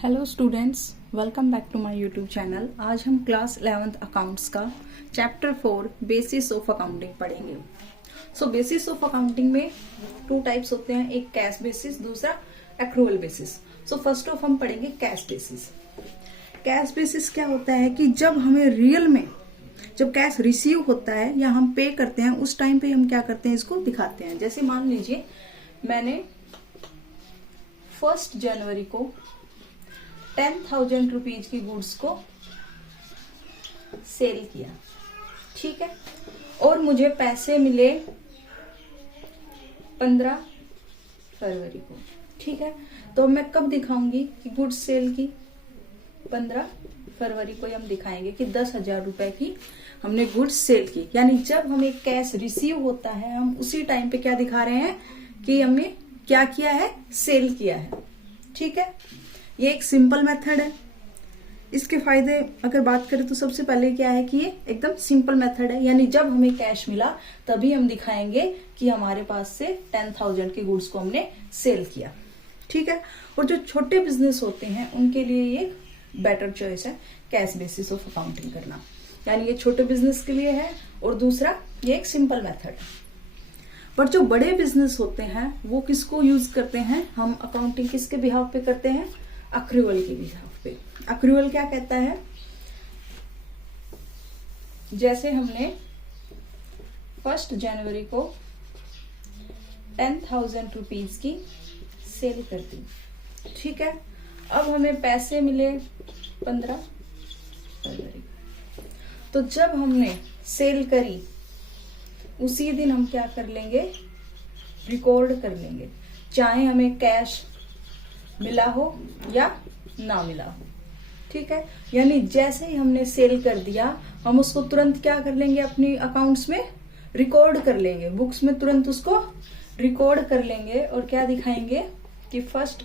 Hello students, welcome back to my YouTube channel. आज हम class 11th accounts का chapter 4 basis of accounting पढ़ेंगे। So basis of accounting में two types होते हैं, एक कैश बेसिस, दूसरा accrual basis. So first of हम पढ़ेंगे कैश बेसिस। कैश बेसिस क्या होता है कि जब हमें रियल में जब कैश रिसीव होता है या हम पे करते हैं उस टाइम पे हम क्या करते हैं, इसको दिखाते हैं। जैसे मान लीजिए मैंने 1 जनवरी को 10,000 रुपीज की गुड्स को सेल किया, ठीक है, और मुझे पैसे मिले 15 फरवरी को, ठीक है। तो मैं कब दिखाऊंगी कि गुड्स सेल की? 15 फरवरी को हम दिखाएंगे कि 10,000 रुपए की हमने गुड्स सेल की। यानी जब हमें कैश रिसीव होता है हम उसी टाइम पे क्या दिखा रहे हैं कि हमने क्या किया है, सेल किया है, ठीक है। ये एक सिंपल मेथड है। इसके फायदे अगर बात करें तो सबसे पहले क्या है कि ये एकदम सिंपल मेथड है, यानी जब हमें कैश मिला तभी हम दिखाएंगे कि हमारे पास से 10,000 की गुड्स को हमने सेल किया, ठीक है। और जो छोटे बिजनेस होते हैं उनके लिए ये बेटर चॉइस है कैश बेसिस ऑफ अकाउंटिंग करना, यानी ये छोटे बिजनेस के लिए है और दूसरा ये एक सिंपल मेथड है। पर जो बड़े बिजनेस होते हैं वो किसको यूज करते हैं, हम अकाउंटिंग किसके बिहाफ पे करते हैं? अक्रूअल के बिहाफ पे। अक्रूअल क्या कहता है? जैसे हमने 1 जनवरी को 10,000 रुपीज की सेल कर दी, ठीक है। अब हमें पैसे मिले 15 फरवरी। तो जब हमने सेल करी उसी दिन हम क्या कर लेंगे, रिकॉर्ड कर लेंगे, चाहे हमें कैश मिला हो या ना मिला हो, ठीक है। यानी जैसे ही हमने सेल कर दिया हम उसको तुरंत क्या कर लेंगे, अपनी अकाउंट्स में रिकॉर्ड कर लेंगे, बुक्स में तुरंत उसको रिकॉर्ड कर लेंगे और क्या दिखाएंगे कि 1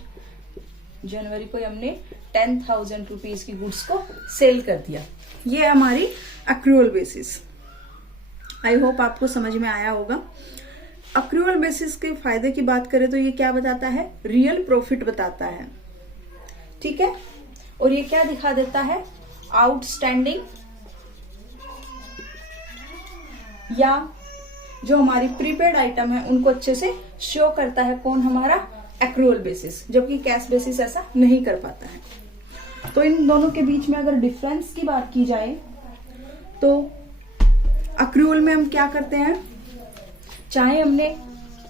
जनवरी को हमने 10,000 रुपीज की गुड्स को सेल कर दिया। ये हमारी अक्रूअल बेसिस। आई होप आपको समझ में आया होगा। अक्रूअल बेसिस के फायदे की बात करें तो ये क्या बताता है, रियल प्रॉफिट बताता है, ठीक है। और ये क्या दिखा देता है, आउटस्टैंडिंग या जो हमारी प्रीपेड आइटम है उनको अच्छे से शो करता है। कौन? हमारा अक्रूअल बेसिस, जबकि कैश बेसिस ऐसा नहीं कर पाता है। तो इन दोनों के बीच में अगर डिफरेंस की बात की जाए तो अक्रूअल में हम क्या करते हैं, चाहे हमने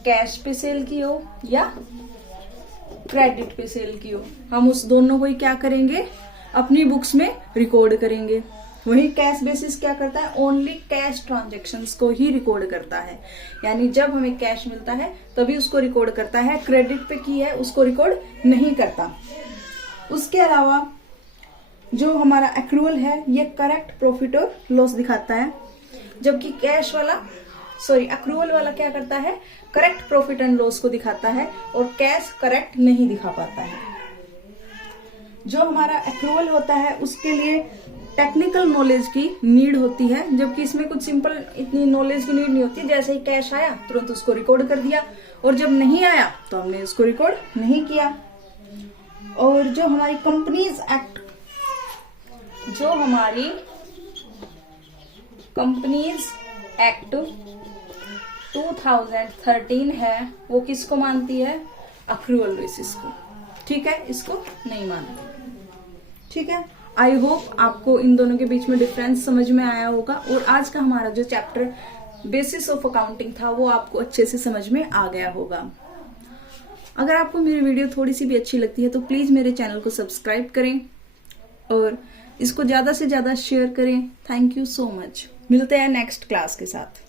कैश पे सेल की हो या क्रेडिट पे सेल की हो, हम उस दोनों को ही क्या करेंगे, अपनी बुक्स में रिकॉर्ड करेंगे। वही कैश बेसिस क्या करता है, ओनली कैश ट्रांजैक्शंस को ही रिकॉर्ड करता है, यानी जब हमें कैश मिलता है तभी उसको रिकॉर्ड करता है, क्रेडिट पे की है उसको रिकॉर्ड नहीं करता। उसके अलावा जो हमारा एक्रूअल है ये करेक्ट प्रॉफिट और लॉस दिखाता है, जबकि अक्रूअल वाला क्या करता है, करेक्ट प्रॉफिट एंड लॉस को दिखाता है और कैश करेक्ट नहीं दिखा पाता है। जो हमारा एक्रूअल होता है उसके लिए टेक्निकल नॉलेज की नीड होती है, जबकि इसमें कुछ सिंपल इतनी नॉलेज की नीड नहीं होती। जैसे ही कैश आया तुरंत उसको रिकॉर्ड कर दिया और जब नहीं आया तो हमने उसको रिकॉर्ड नहीं किया। और जो हमारी कंपनीज एक्ट 2013 है वो किसको मानती है, अक्रूअल बेसिस को, ठीक है, इसको नहीं मानती, ठीक है। आई होप आपको इन दोनों के बीच में डिफरेंस समझ में आया होगा और आज का हमारा जो चैप्टर बेसिस ऑफ अकाउंटिंग था वो आपको अच्छे से समझ में आ गया होगा। अगर आपको मेरी वीडियो थोड़ी सी भी अच्छी लगती है तो प्लीज मेरे चैनल को सब्सक्राइब करें और इसको ज्यादा से ज्यादा शेयर करें। Thank you so much. मिलते हैं नेक्स्ट क्लास के साथ।